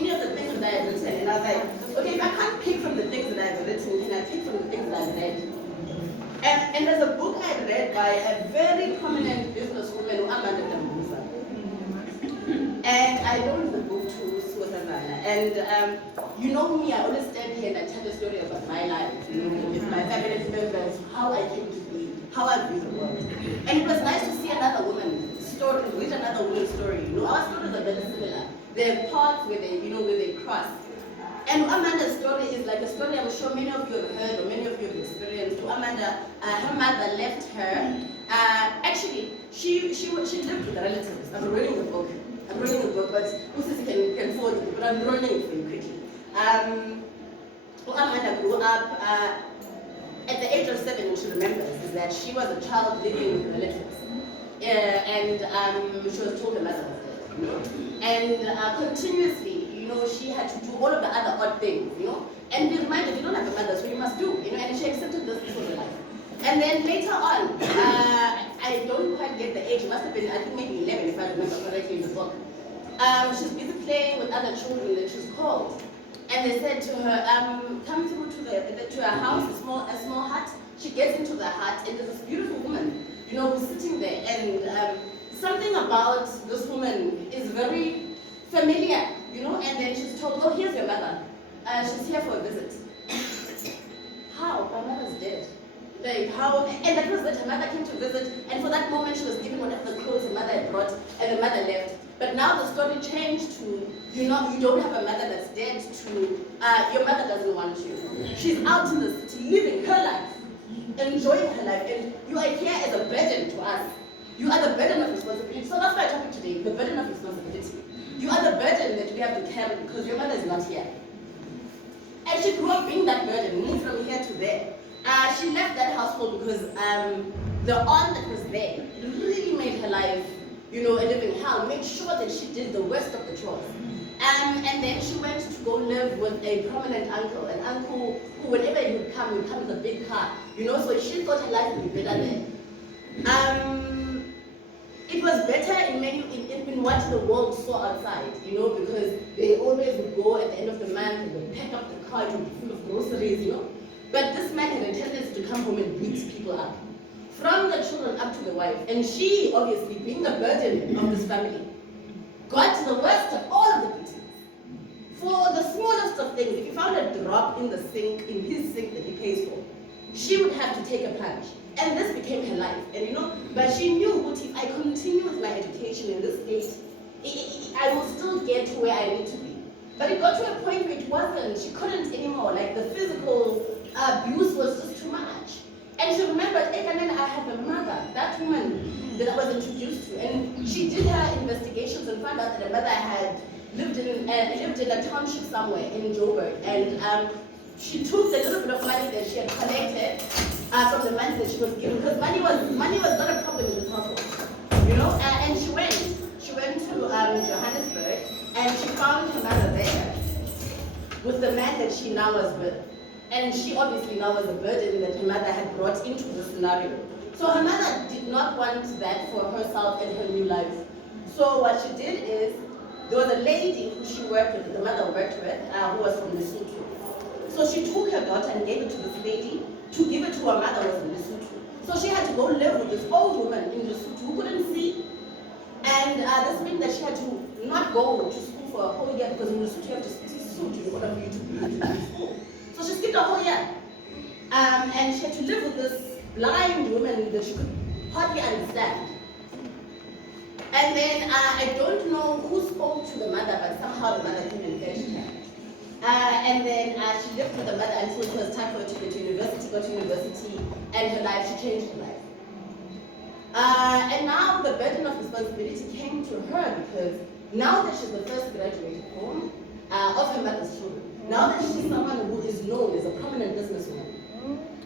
any of the things that I had written, and I was like, okay, if I can't pick from the things that I've written, can I pick from the things that I've read? And there's a book I read by a very prominent businesswoman, Amanda Dambuza. And I loaned the book to Suwasazana. And you know me, I always stand here and I tell the story about my life, you know, with my family members, how I came to be, how I view the world. And it was nice to see another woman's story, read another woman's story. You know, our stories are very similar. There are parts where they, you know, where they cross. And Amanda's story is like a story I'm sure many of you have heard or many of you have experienced. Amanda, her mother left her. Actually, she lived with relatives. I'm reading the book. But Mrs. can forward it, but I'm running it for you quickly. Amanda grew up at the age of 7, she remembers, is that she was a child living with relatives. And she was told her mother was dead. And continuously, you know, she had to do all of the other odd things, you know. And be reminded, you don't have a mother, so you must do, you know. And she accepted this for her life. And then later on, I don't quite get the age, it must have been, I think maybe 11 if I remember correctly in the book. She's busy playing with other children and she's called. And they said to her, come through to her house, a small hut. She gets into the hut and there's this beautiful woman, you know, who's sitting there. And something about this woman is very familiar, you know, and then she's told, oh, here's your mother. She's here for a visit. How? My mother's dead. Like how, and that was that her mother came to visit, and for that moment she was given whatever the clothes her mother had brought, and the mother left. But now the story changed to, you know, you don't have a mother that's dead, to your mother doesn't want you. She's out in the city living her life, enjoying her life, and you are here as a burden to us. You are the burden of responsibility. So that's why I topic today, the burden of responsibility. You are the burden that we have to carry because your mother is not here. And she grew up being that burden, moved from here to there. She left that household because the aunt that was there really made her life, you know, a living hell, made sure that she did the worst of the chores. And then she went to go live with a prominent uncle, an uncle who whenever he would come with a big car, you know, so she thought her life would be better there. It was better in what the world saw outside, you know, because they always would go at the end of the month, they would pack up the car, it would be full of groceries, you know. But this man had a tendency to come home and beat people up, from the children up to the wife. And she, obviously, being the burden of this family, got the worst of all of the beatings. For the smallest of things, if you found a drop in the sink, in his sink that he pays for, she would have to take a plunge. And this became her life, and you know, but she knew that if I continue with my education in this state, I will still get to where I need to be. But it got to a point where it wasn't, she couldn't anymore, like the physical abuse was just too much. And she remembered, and then I have a mother, that woman that I was introduced to, and she did her investigations and found out that her mother had lived in a township somewhere in Joburg, and she took the little bit of money that she had collected from the money that she was given, because money was not a problem in this household, you know. And she went to Johannesburg, and she found her mother there with the man that she now was with, and she obviously now was a burden that her mother had brought into the scenario. So her mother did not want that for herself and her new life. So what she did is, there was a lady who she worked with, the mother worked with, who was from Lesotho. So she took her daughter and gave it to this lady to give it to her mother who was in Lesotho. So she had to go live with this old woman in Lesotho who couldn't see. And this meant that she had to not go to school for a whole year, because in Lesotho you have to speak suit in order for you to be in school. So she skipped a whole year. And she had to live with this blind woman that she could hardly understand. And then I don't know who spoke to the mother, but somehow the mother came and fetched her. And then she lived with the mother until it was time for her to go to university, and her life, she changed her life. And now the burden of responsibility came to her, because now that she's the first graduate home of her mother's children, now that she's someone who is known as a prominent businesswoman,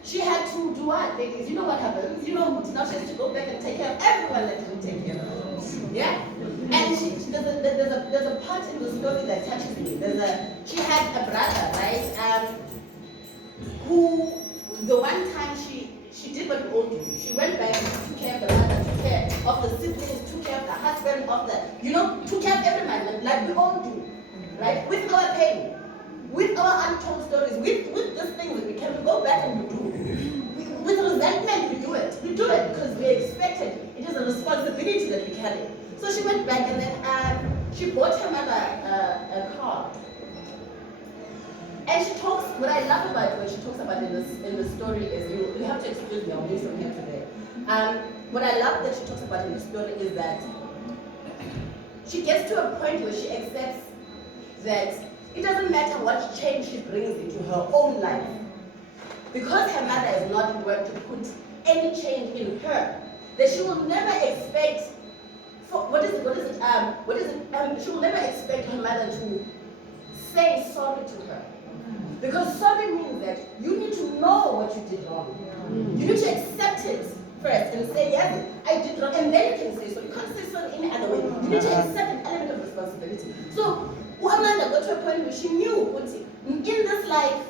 she had to do what? Ladies, you know what happens? You know, now she has to go back and take care of everyone that didn't take care of her. Yeah? And there's a part in the story that touches me. She had a brother, right? Who, the one time she did what we all do. She went back and took care of the mother, took care of the siblings, took care of the husband, took care of everyone, like we all do. Right? With with our untold stories, with these things that we can go back and we do. With resentment, we do it. We do it because we expect it. It is a responsibility that we carry. So she went back and then she bought her mother a car. And she talks, what I love about what she talks about in the story is, you have to excuse me, I'll move from here to there. What I love that she talks about in the story is that she gets to a point where she accepts that it doesn't matter what change she brings into her own life. Because her mother is not going to put any change in her, that she will never expect, she will never expect her mother to say sorry to her. Because sorry means that you need to know what you did wrong. You need to accept it first and say, yes, I did wrong, and then you can say so. You can't say sorry any other way. You need to accept an element of responsibility. So Amanda got to a point where she knew, in this life,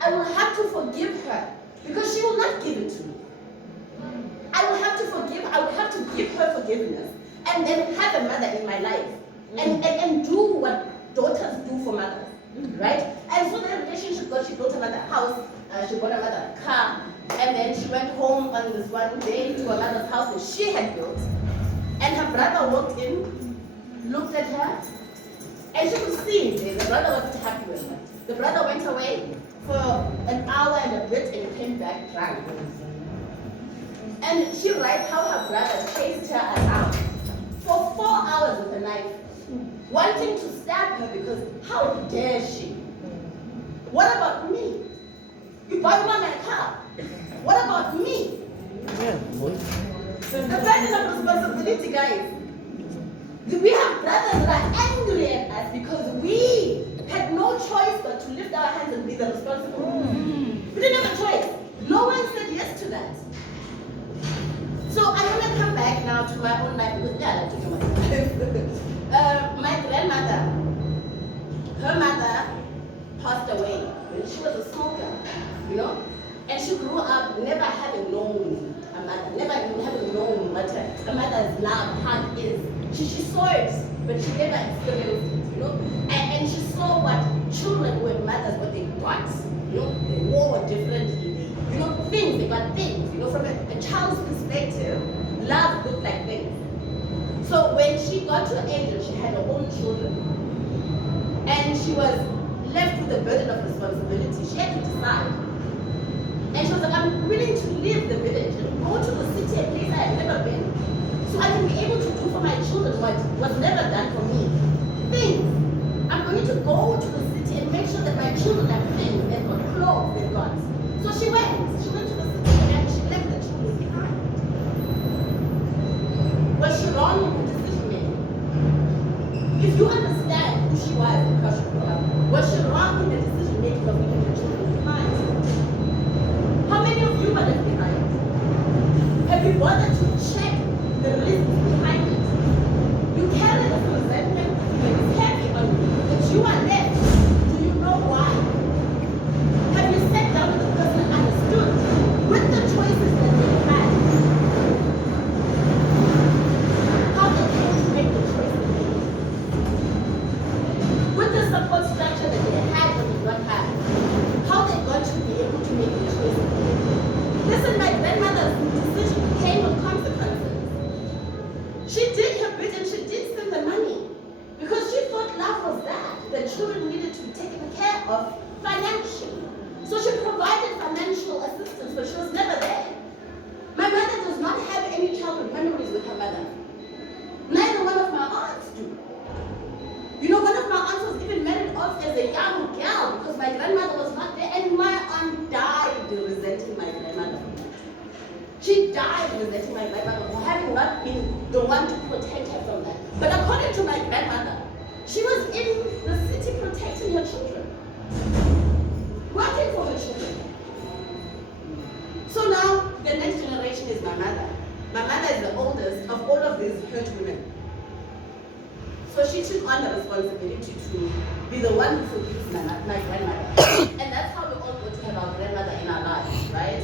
I will have to forgive her because she will not give it to me. I will have to forgive, I will have to give her forgiveness and then have a mother in my life and do what daughters do for mothers, right? And so the relationship got, she built another house, she bought another car, and then she went home on this one day to her mother's house that she had built, and her brother walked in, looked at her, and she could see the brother wasn't happy with her. The brother went away for an hour and a bit and came back drunk. And she writes how her brother chased her around for 4 hours with a knife, wanting to stab her because how dare she? What about me? You bought my car. What about me? The burden of responsibility, guys. We have brothers that are angry at us because we had no choice but to lift our hands and be the responsible one. We didn't have a choice. No one said yes to that. So I'm going to come back now to my own life because I like to do my life. My grandmother, her mother passed away when she was a small girl, you know? And she grew up never having known a mother, never having known what a mother's love, hug is. She saw it, but she never experienced it, you know? And she saw what children who had mothers, what they got, you know? They wore differently, you know, things, they got things, you know? From a child's perspective, love looked like things. So when she got to an age and she had her own children, and she was left with the burden of responsibility, she had to decide. And she was like, I'm willing to leave the village and go to the city, a place I have never been, so I can be able to do for my children what was never done for me. Things. I'm going to go to the city and make sure that my children have things, they've got clothes, they've got. So she went to the city and she left the children behind. Was she wrong in her decision making? If you understand who she was and how she grew up, was she wrong in the decision making of leaving her children behind? How many of you are left behind? Have you bothered to check the reasons behind it? You carry this resentment that is heavy on you, but you are left. Do you know why? Have you sat down with the person and understood with the choices that they had, how they came to make the choices they made? With the support structure that they had or did not have, how they got to be able to make the choices they made? Listen, my grandmother's decision came with consequences. She did her bit and she did spend the money because she thought love was that children needed to be taken care of financially. So she provided financial assistance, but she was never there. My mother does not have any childhood memories with her mother. Neither one of my aunts do. You know, one of my aunts was even married off as a young girl because my grandmother was not there, and my aunt died resenting my grandmother. She died resenting my grandmother for having not been the one to protect her from that. But according to my grandmother, she was in the city protecting her children, working for her children. So now the next generation is my mother. My mother is the oldest of all of these hurt women. So she took on the responsibility to be the one who forgives my grandmother. And that's how we all go to have our grandmother in our lives, right?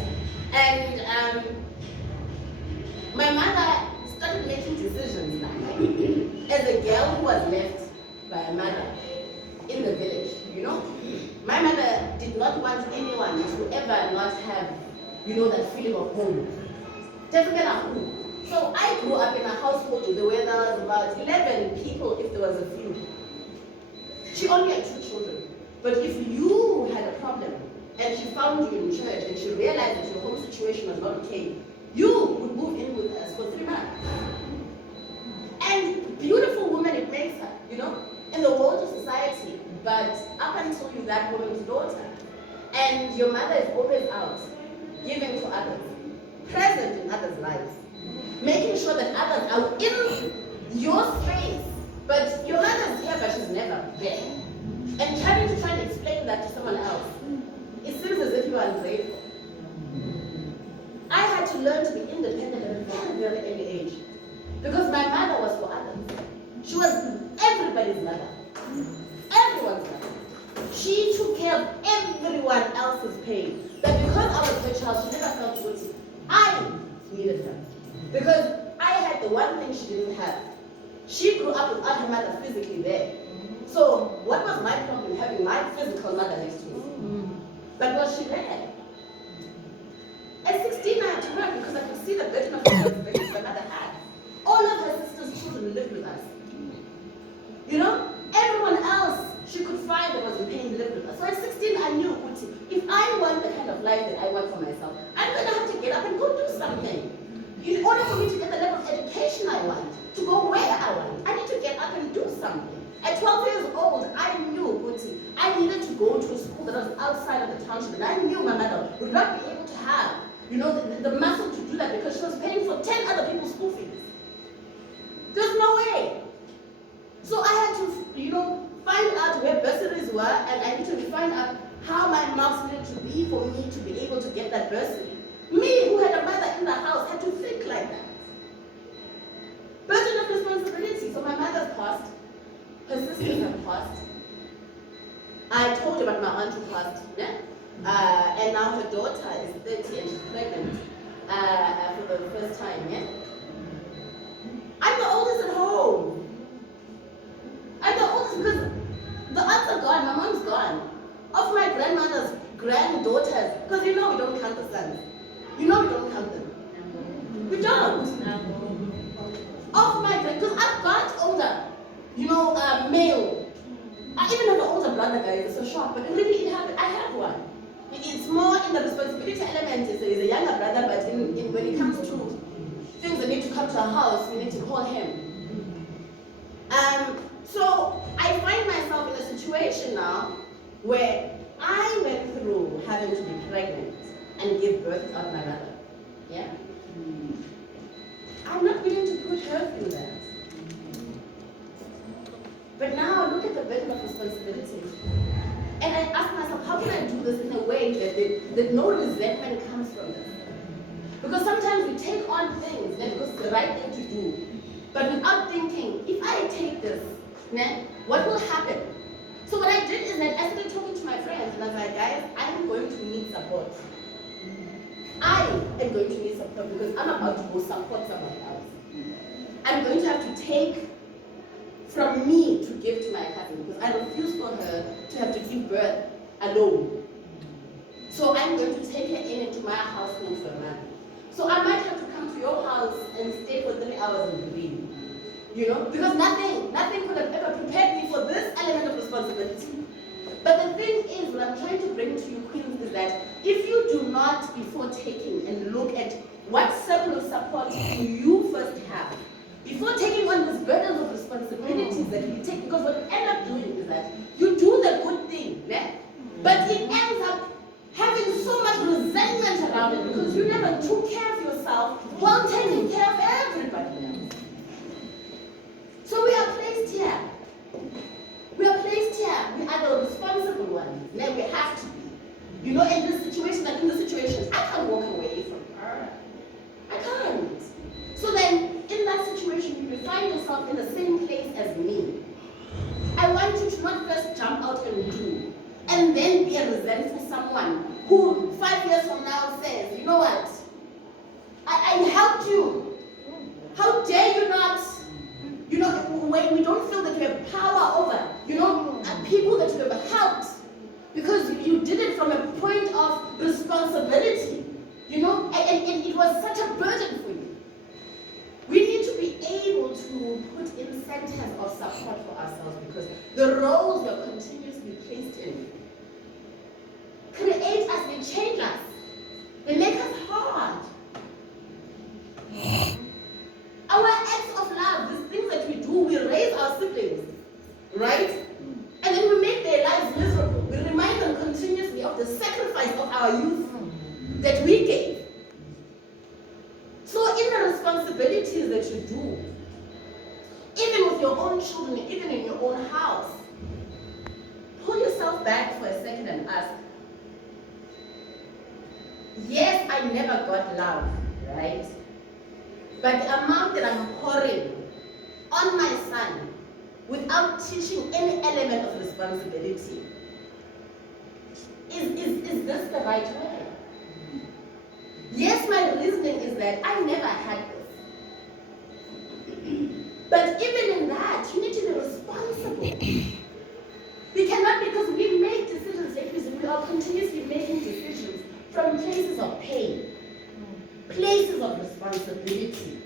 And my mother started making decisions now, as a girl who was left by a mother in the village, you know? My mother did not want anyone to ever not have, that feeling of home. Definitely not home. So I grew up in a household where there was about 11 people if there was a few. She only had 2 children. But if you had a problem and she found you in church and she realized that your home situation was not okay, you would move in with us for 3 months. And beautiful woman it makes her, in the world of society. But up until you're that woman's daughter, and your mother is always out, giving to others, present in others' lives, making sure that others are in your space, but your mother's here, but she's never there. And trying to try and explain that to someone else, it seems as if you are ungrateful. I had to learn to be independent at a very, very early age, because my mother was for others. She was everybody's mother, everyone's mother. She took care of everyone else's pain. But because I was her child, she never felt guilty. I needed her. Because I had the one thing she didn't have. She grew up without her mother physically there. So what was my problem having my physical mother next to me? But was she there? At 16 I had to learn because I could see the burden of responsibility my mother had. All of her sister's children lived with us. Everyone else she could find that was in pain lived with us. So at 16 I knew, if I want the kind of life that I want for myself, I'm going to have to get up and go do something. In order for me to get the level of education I want, to go where I want, I need to get up and do something. At 12 years old, I knew, I needed to go to a school that was outside of the township, and I knew my mother would not be able to have, the muscle to do that because she was paying for 10 other people's school fees. There's no way. So I had to, find out where bursaries were, and I needed to find out how my marks needed to be for me to be able to get that bursary. Me, who had a mother in the house, had to think like that. Burden of responsibility. So my mother's passed, her sisters have passed. I told you about my aunt who passed, yeah? And now her daughter is 30 and she's pregnant for the first time, yeah? I'm the oldest at home. I'm the oldest because the aunts are gone, my mom's gone. Of my grandmother's granddaughters, because we don't count the sons. We don't count them. We don't. Of my because I've got older, male. I even have an older brother, guys. It's so shocked, but really it happened. I have one. It's more in the responsibility element. He's a younger brother, but when it comes to things that need to come to our house, we need to call him. So I find myself in a situation now where I went through having to be pregnant and give birth without my mother. Yeah? I'm not willing to put her through that. But now look at the burden of responsibility. And I ask myself, how can I do this in a way that no resentment comes from this? Because sometimes we take on things because it's the right thing to do. But without thinking, if I take this, what will happen? So what I did is that I started talking to my friends and I was like, guys, I'm going to need support. I am going to need support because I'm about to go support someone else. I'm going to have to take from me to give to my cousin because I refuse for her to have to give birth alone. So I'm going to take her into my household for a month. So I might have to come to your house and stay for 3 hours and breathe. Because nothing could have ever prepared me for this element of responsibility. But the thing is, what I'm trying to bring to you, queens, is that if you do not, before taking and look at what circle of support do you first have, before taking on these burdens of responsibilities that you take, because what you end up doing is that you do the good thing, but it ends up having so much resentment around it because you never took care of yourself while taking care of everybody else. So we are placed here. We are placed here. We are the responsible ones. We have to be. In this situation, like in the situations, I can't walk away from her. I can't. So then, in that situation, you will find yourself in the same place as me. I want you to not first jump out and do, and then be a resentful someone who 5 years from now says, you know what? I helped you. How dare you not? When we don't feel that we have power over, people that we have helped, Because you did it from a point of responsibility, and it was such a burden for you. We need to be able to put incentives of support for ourselves, because the roles we are continuously placed in create us, they change us, they make us hard. Our acts of love, these things that we do, we raise our siblings, right? And then we make their lives miserable. We remind them continuously of the sacrifice of our youth that we gave. So in the responsibilities that you do, even with your own children, even in your own house, pull yourself back for a second and ask, yes, I never got love, right? But the amount that I'm pouring on my son without teaching any element of responsibility, is this the right way? Yes, my reasoning is that I never had this. But even in that, you need to be responsible. We cannot, because we make decisions like this, we are continuously making decisions from places of pain, places of responsibility.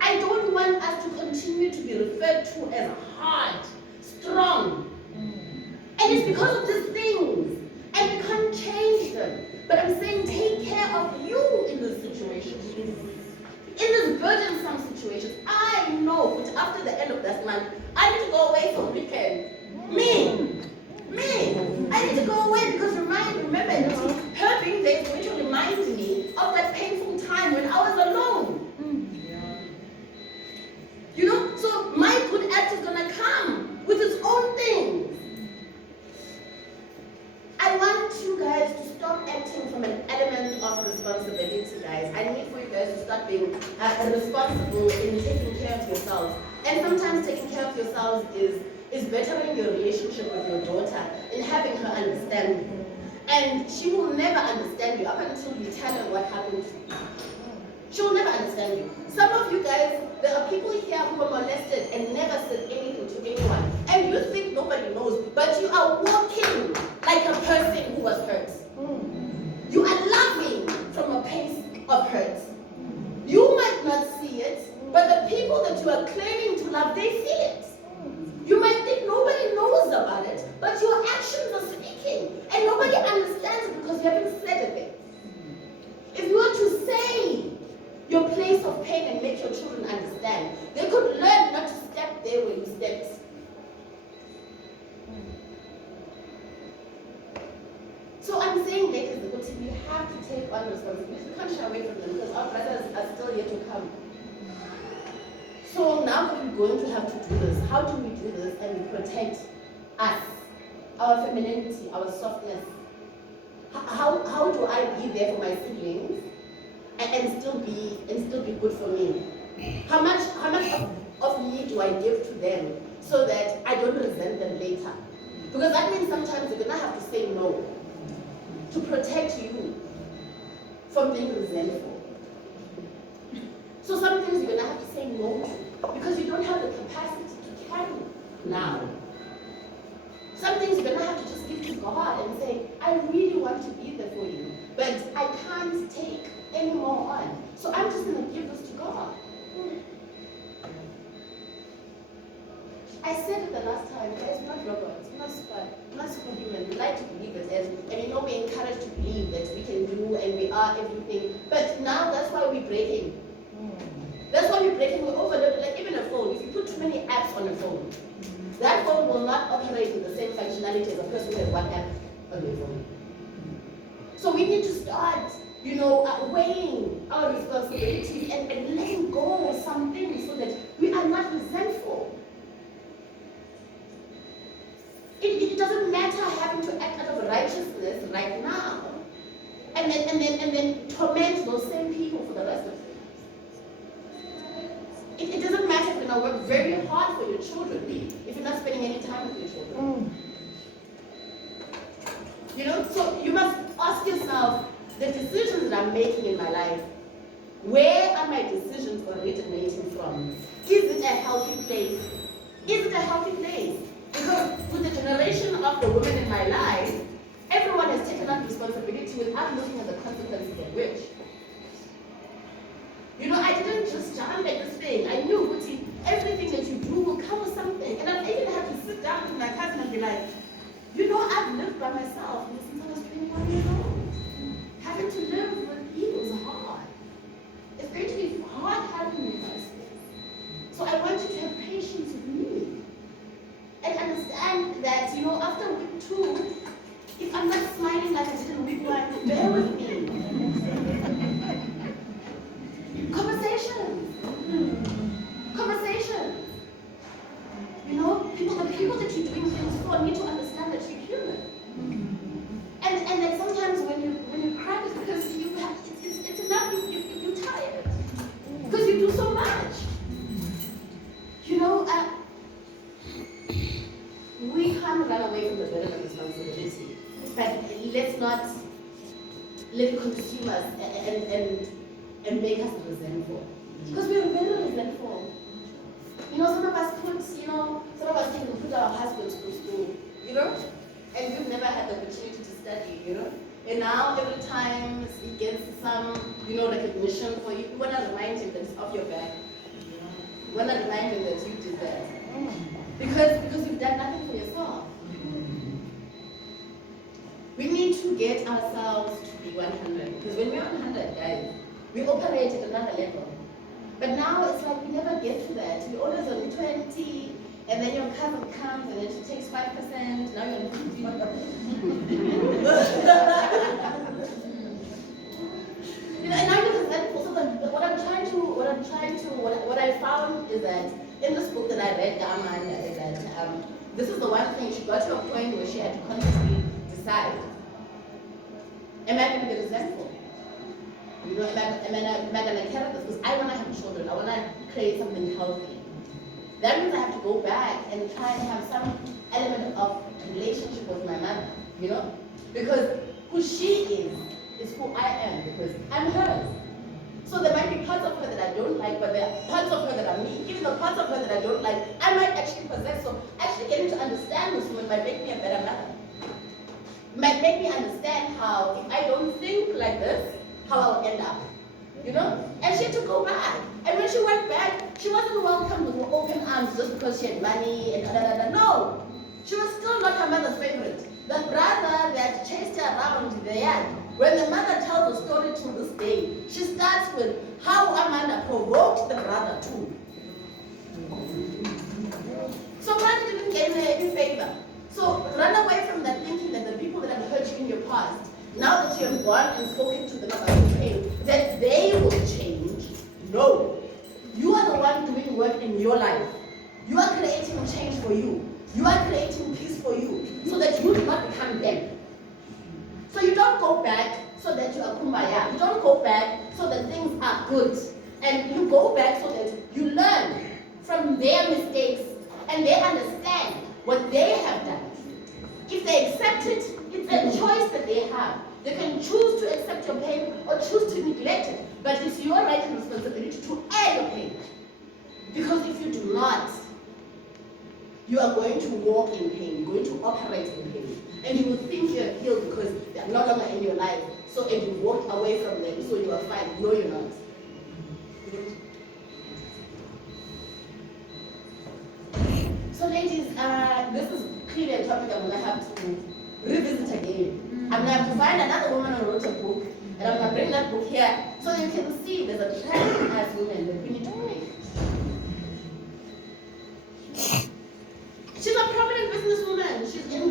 I don't want us to continue to be referred to as hard, strong. And it's because of these things. And we can't change them. But I'm saying take care of you in this situation. In this burdensome situations. I know that after the end of this month, I need to go away for a weekend. Me. I need to go away because remember, her being there is going to remind me of that painful time when I was alone. So my good act is going to come with its own things. I want you guys to stop acting from an element of responsibility, guys. I need for you guys to start being responsible in taking care of yourselves. And sometimes taking care of yourselves is bettering your relationship with your daughter and having her understand you. And she will never understand you up until you tell her what happened to you. She will never understand you. Some of you guys, there are people here who were molested and never said anything to anyone. And you think nobody knows, but you are walking like a person who was hurt. You are loving from a place of hurt. You might not see it, but the people that you are claiming to love, they feel it. You might think nobody knows about it, but your actions are speaking. And nobody understands it because you haven't said it. If you were to say your place of pain and make your children understand, they could learn not to step there where you stepped. So I'm saying, ladies, we have to take on responsibility. We can't shy away from them because our brothers are still yet to come. So now that we're going to have to do this, how do we do this and protect us, our femininity, our softness? How do I be there for my siblings and still be good for me? How much of me do I give to them so that I don't resent them later? Because that means sometimes you're gonna have to say no to protect you from being resentful. So some things you're gonna have to say no to because you don't have the capacity to carry now. Some things you're gonna have to just give to God and say, I really want to be there for you, but I can't take any more on. So I'm just gonna give this to God. I said it the last time, guys, we're not robots, we're not superhuman. We like to believe it, and we're encouraged to believe that we can do and we are everything. But now that's why we're breaking. That's why we're breaking. We're overloaded. Like even a phone, if you put too many apps on a phone, that phone will not operate with the same functionality as a person who has one app on their phone. So we need to start, weighing our responsibilities and letting go of some things so that we are not resentful. It doesn't matter having to act out of righteousness right now and then torment those same people for the rest of it. It doesn't matter if you're going to work very hard for your children if you're not spending any time with your children. So you must ask yourself, the decisions that I'm making in my life, where are my decisions originating from? Is it a healthy place? Is it a healthy place? Because with the generation of the women in my life, enough responsibility without looking at the consequences of which. You know, I didn't just jump at this thing. I knew, Guti, everything that you do will come with something. And I've even had to sit down with my cousin and be like, you know, I've lived by myself since I was 21 years old. Having to live with people is hard. It's going to be hard having me first. So I want you to have patience with me. And understand that, you know, after week 2, if I'm not smiling like I did in week 1, bear with me. Conversations. Conversations. You know, the people that you're doing things for need to understand that you're human. And like sometimes when you cry, it's because it's enough, you're tired. Because you do so much. You know, we can't run away from the burden of responsibility. But let's not let it consume us and make us resentful. Because we're very resentful. You know, some of us can put our husbands to school, you know, and we've never had the opportunity to study, you know. And now every time he gets some, you know, recognition for you, we want to remind him that it's off your back. We want to remind him that you did that. Because you've done nothing for yourself. We need to get ourselves to be 100. Because when we're 100, guys, we operate at another level. But now it's like we never get to that. We're always on 20, and then your cousin comes and then she takes 5%. Now you're on 50. You know, and now you're resentful. So what I found is that in this book that I read, Amanda, is that this is the one thing she got to a point where she had to consciously decide: am I going to be resentful? You know, am I going to carry this? Because I want to have children. I want to create something healthy. That means I have to go back and try and have some element of relationship with my mother, you know? Because who she is who I am, because I'm hers. So there might be parts of her that I don't like, but there are parts of her that are me. Even the parts of her that I don't like, I might actually possess. So actually getting to understand this woman might make me a better mother. Might make me understand how, if I don't think like this, how I'll end up, you know? And she had to go back. And when she went back, she wasn't welcomed with open arms just because she had money and da. No! She was still not her mother's favorite. The brother that chased her around the yard, when the mother tells the story to this day, she starts with how Amanda provoked the brother too. So Amanda didn't gain any favor. So run away from that thinking that the people that have hurt you in your past, now that you have gone and spoken to them about the pain, that they will change. No. You are the one doing work in your life. You are creating change for you. You are creating peace for you, so that you do not become them. So you don't go back so that you are kumbaya. You don't go back so that things are good. And you go back so that you learn from their mistakes and they understand what they have done. If they accept it, it's a choice that they have. They can choose to accept your pain or choose to neglect it. But it's your right and responsibility to air your pain. Because if you do not, you are going to walk in pain. You're going to operate in pain. And you will think you're healed because they're no longer in your life. So if you walk away from them, so you are fine. No, you're not. So ladies, this is clearly a topic I'm going to have to revisit again. I'm going to have to find another woman who wrote a book, and I'm going to bring that book here so you can see there's a trend as women that we need to break. She's a prominent businesswoman.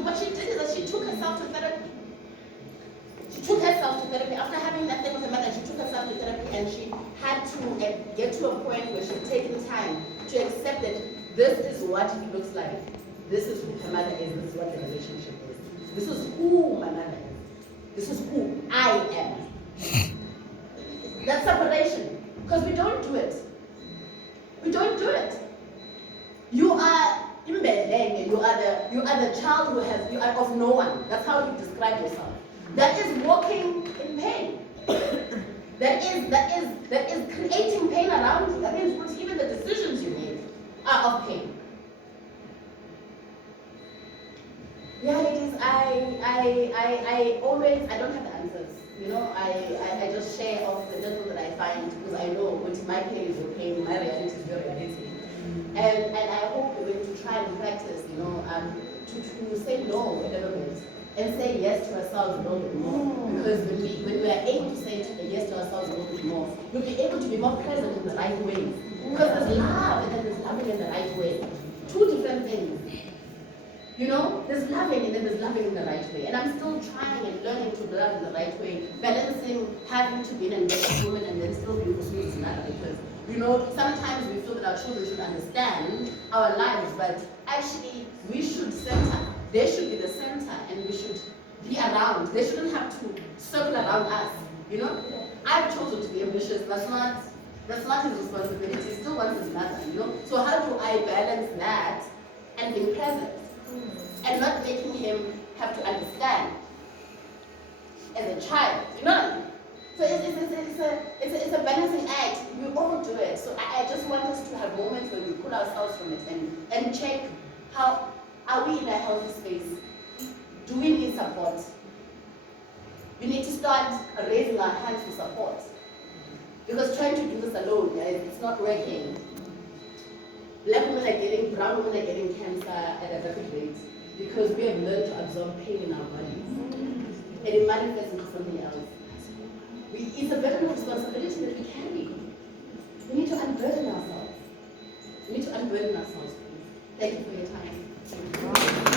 What she did is that she took herself to therapy. She took herself to therapy. After having that thing with her mother, she took herself to therapy, and she had to get to a point where she'd taken time to accept that this is what it looks like. This is who her mother is. This is what the relationship is. This is who my mother is. This is who I am. That's separation. Because we don't do it. We don't do it. You are imbelenge. You are the child you are of no one. That's how you describe yourself. That is walking in pain. that is creating pain around you. That means even the decisions you make are of pain. Yeah, ladies, I I always, I don't have the answers. You know, I just share off the little that I find because I know what my pain is your pain, my reality is your reality. And I hope we're going to try and practice, you know, to say no a little bit and say yes to ourselves a little bit more. Because when we are able to say yes to ourselves a little bit more, we'll be able to be more present in the right way. Because there's love and then there's loving in the right way. Two different things. You know, there's loving and then there's loving in the right way. And I'm still trying and learning to love in the right way, balancing having to be an ambitious woman and then still be for is matter. Because, you know, sometimes we feel that our children should understand our lives, but actually we should center. They should be the center and we should be around. They shouldn't have to circle around us. You know? I've chosen to be ambitious. That's not his responsibility. He still wants his mother, you know? So how do I balance that and being present? And not making him have to understand as a child, you know what I mean? So it's a balancing act. We all do it. So I just want us to have moments where we pull ourselves from it and check how are we in a healthy space? Do we need support? We need to start raising our hands for support. Because trying to do this alone, it's not working. Black women are getting, brown women are getting cancer at a rapid rate because we have learned to absorb pain in our bodies. And it manifests into something else. It's a burden of responsibility that we carry. We need to unburden ourselves. We need to unburden ourselves, please. Thank you for your time.